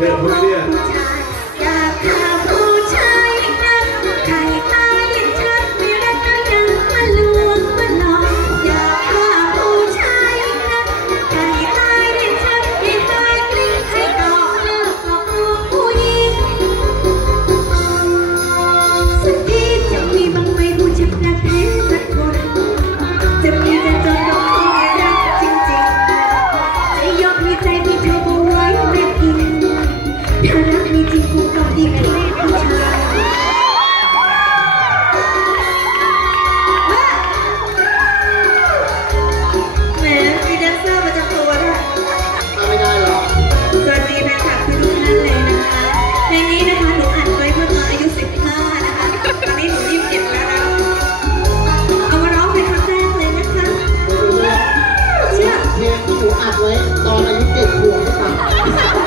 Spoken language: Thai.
Ja, Wer ไว้ตอนอายุเจ็ดขวบค่ะ